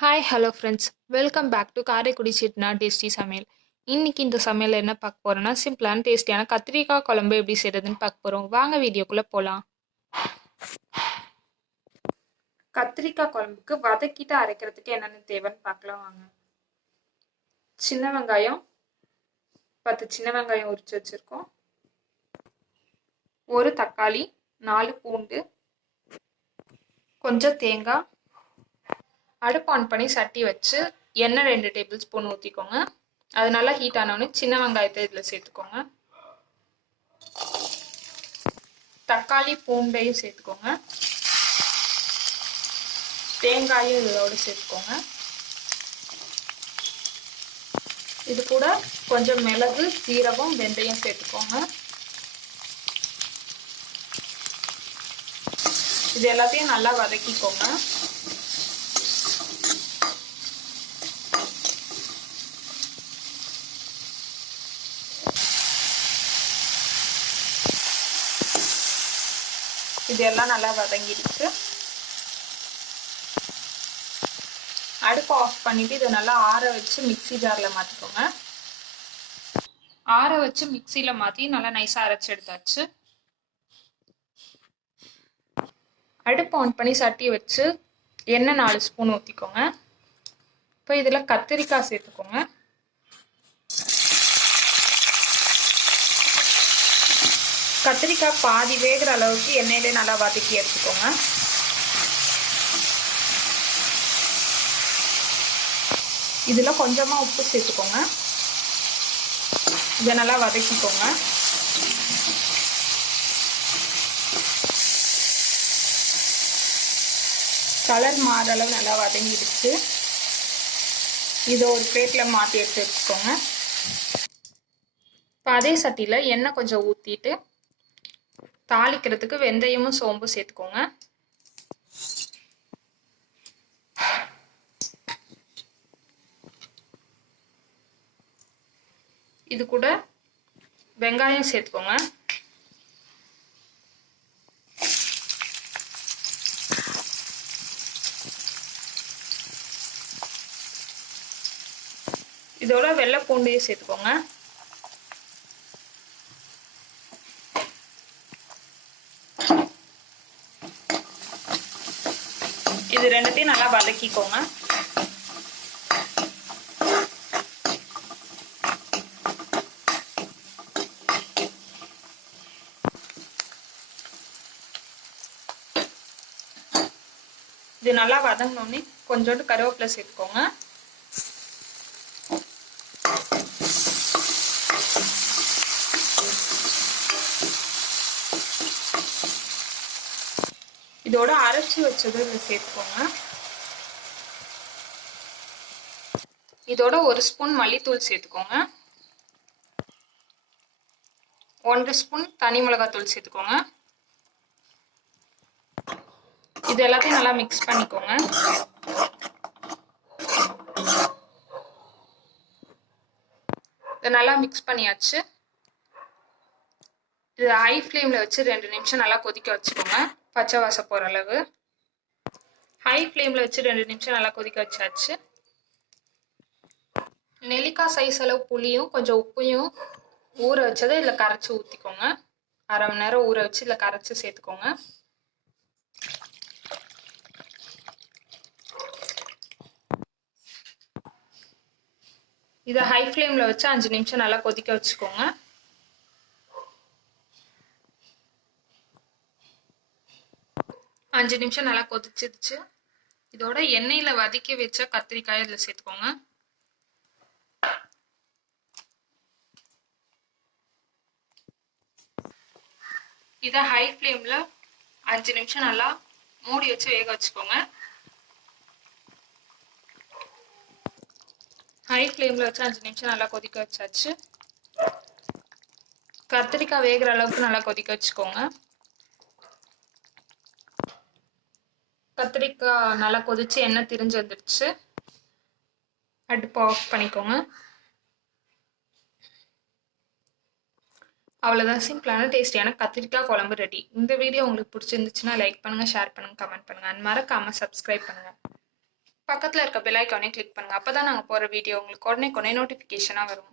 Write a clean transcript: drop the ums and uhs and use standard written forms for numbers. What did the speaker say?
Hi hello friends, welcome back to Karaikudi சிட்னா tasty சமையல். இன்னைக்கு இந்த சமையல் என்ன பார்க்க போறோம்னா, சிம்பிளான டேஸ்டியான கத்திரிக்காய் குழம்பு எப்படி செய்யறதுன்னு பார்க்க போறோம். வாங்க வீடியோக்குள்ள போகலாம். கத்திரிக்காய் குழம்புக்கு வதக்கிட்டு அரைக்கிறதுக்கு என்னென்ன தேவைன்னு பார்க்கலாம் வாங்க. சின்ன வெங்காயம் 10 சின்ன வெங்காயம் உரிச்சு வச்சிருக்கோம். ஒரு தக்காளி, 4 பூண்டு, கொஞ்சம் தேங்காய். அடுப்பு ஆன் பண்ணி சட்டி வச்சு எண்ணெய் 2 டேபிள் ஸ்பூன் ஊற்றிக்கோங்க. அது நல்லா ஹீட் ஆனவுடனே சின்ன வெங்காயத்தை இதில் சேர்த்துக்கோங்க. தக்காளி பூண்டையும் சேர்த்துக்கோங்க. தேங்காயும் இதோடு சேர்த்துக்கோங்க. இது கூட கொஞ்சம் மிளகு, சீரகம், வெந்தயம் சேர்த்துக்கோங்க. இது எல்லாத்தையும் நல்லா வதக்கிக்கோங்க. இது எல்லாம் நல்லா வதங்கிடுச்சு. அடுப்பு ஆஃப் பண்ணிட்டு இதை நல்லா ஆற வச்சு மிக்ஸி ஜார்ல மாத்திக்கோங்க. ஆற வச்சு மிக்ஸில மாத்தி நல்லா நைஸா அரைச்சு எடுத்தாச்சு. அடுப்பு ஆன் பண்ணி சட்டி வச்சு எண்ணெய் 4 ஸ்பூன் ஊற்றிக்கோங்க. இப்போ இதில் கத்திரிக்காய் சேர்த்துக்கோங்க. கத்திரிக்காய் பாதி வேகிற அளவுக்கு எண்ணெயிலே நல்லா வதக்கி எடுத்துக்கோங்க. இதில் கொஞ்சமாக உப்பு சேர்த்துக்கோங்க. இதை நல்லா வதக்கிக்கோங்க. கலர் மாற அளவு நல்லா வதங்கிடுச்சு. இதை ஒரு பிளேட்டில் மாற்றி எடுத்து வச்சுக்கோங்க. இப்போ அதே சட்டியில் எண்ணெய் கொஞ்சம் ஊற்றிட்டு தாளிக்கிறதுக்கு வெந்தயமும் சோம்பு சேர்த்துக்கோங்க. இது கூட வெங்காயம் சேர்த்துக்கோங்க. இதோட வெள்ளை பூண்டையும் சேர்த்துக்கோங்க. இது ரெண்டுத்தையும் நல்லா வதக்கிக்கோங்க. இது நல்லா வதங்கினோடனே கொஞ்சோண்டு கருவேப்பிலை சேர்த்துக்கோங்க. இதோட அரைச்சி வச்சது இதில் சேர்த்துக்கோங்க. இதோட 1 ஸ்பூன் மல்லித்தூள் சேர்த்துக்கோங்க. 1 ஸ்பூன் தனி மிளகாத்தூள் சேர்த்துக்கோங்க. இது எல்லாத்தையும் நல்லா மிக்ஸ் பண்ணிக்கோங்க. இதை நல்லா மிக்ஸ் பண்ணியாச்சு. இது ஹை ஃப்ளேமில் வச்சு 2 நிமிஷம் நல்லா கொதிக்க வச்சுக்கோங்க. பச்சை வாசம் போகிற அளவு ஹை ஃப்ளேமில் வச்சு 2 நிமிஷம் நல்லா கொதிக்க வச்சாச்சு. நெல்லிக்காய் சைஸ் அளவு புளியும் கொஞ்சம் உப்பையும் ஊற வச்சதை இதில் கரைச்சி ஊற்றிக்கோங்க. அரை மணி நேரம் ஊற வச்சு இதில் கரைச்சி சேர்த்துக்கோங்க. இதை ஹை ஃப்ளேமில் வச்சு 5 நிமிஷம் நல்லா கொதிக்க வச்சுக்கோங்க. அஞ்சு நிமிஷம் நல்லா கொதிச்சிருச்சு. இதோட எண்ணெயில் வதக்கி வச்ச கத்திரிக்காய் இதில் சேர்த்துக்கோங்க. இதை ஹை ஃப்ளேமில் 5 நிமிஷம் நல்லா மூடி வச்சு வேக வச்சுக்கோங்க. ஹை ஃப்ளேமில் வச்சு 5 நிமிஷம் நல்லா கொதிக்க வச்சாச்சு. கத்திரிக்காய் வேகிற அளவுக்கு நல்லா கொதிக்க வச்சுக்கோங்க. கத்திரிக்காய் நல்லா கொதிச்சு எண்ணெய் திரிஞ்சு வந்துடுச்சு. அடுப்பு ஆஃப் பண்ணிக்கோங்க. அவ்வளோதான், சிம்பிளான டேஸ்டியான கத்திரிக்காய் குழம்பு ரெடி. இந்த வீடியோ உங்களுக்கு பிடிச்சிருந்துச்சுன்னா லைக் பண்ணுங்கள், ஷேர் பண்ணுங்கள், கமெண்ட் பண்ணுங்கள். அண்ட் மறக்காமல் சப்ஸ்கிரைப் பண்ணுங்கள். பக்கத்தில் இருக்க பெல் ஐக்கானையும் கிளிக் பண்ணுங்கள். அப்போ தான் நாங்கள் போகிற வீடியோ உங்களுக்கு உடனே நோட்டிஃபிகேஷனாக வரும்.